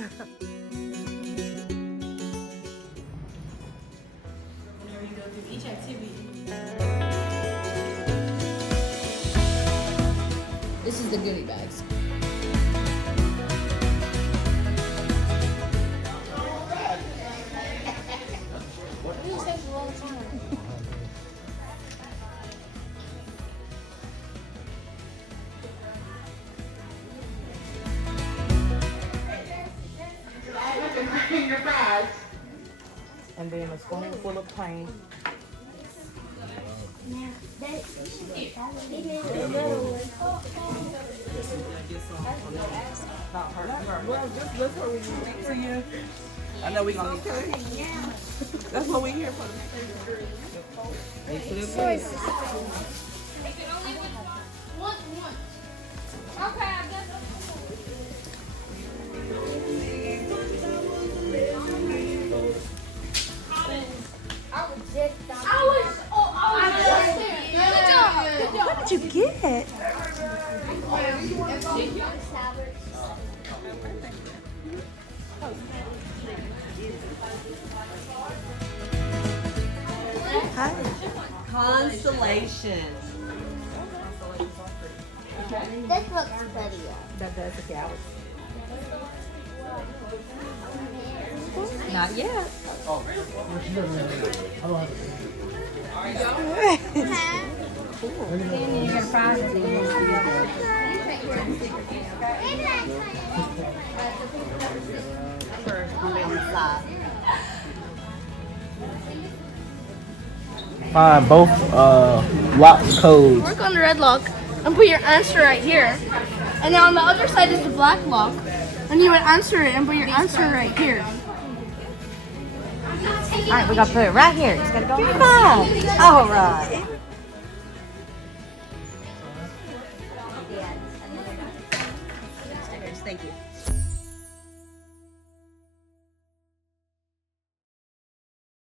Whenever you go through each activity. This is the goodie bags. Your bags. And then a spoon full of paint. Well, just look what we speak to you. I know we gonna need That's what we here for. Okay, I guess. What did you get? Hi. Constellation. This looks pretty. That does a gal. Not yet. Then you get a prize at the Find both lock codes. Work on the red lock and put your answer right here. And then on the other side is the black lock. And you would answer it and put your answer right here. All right, we gotta put it right here. Just gotta go. Fine. All right. Thank you.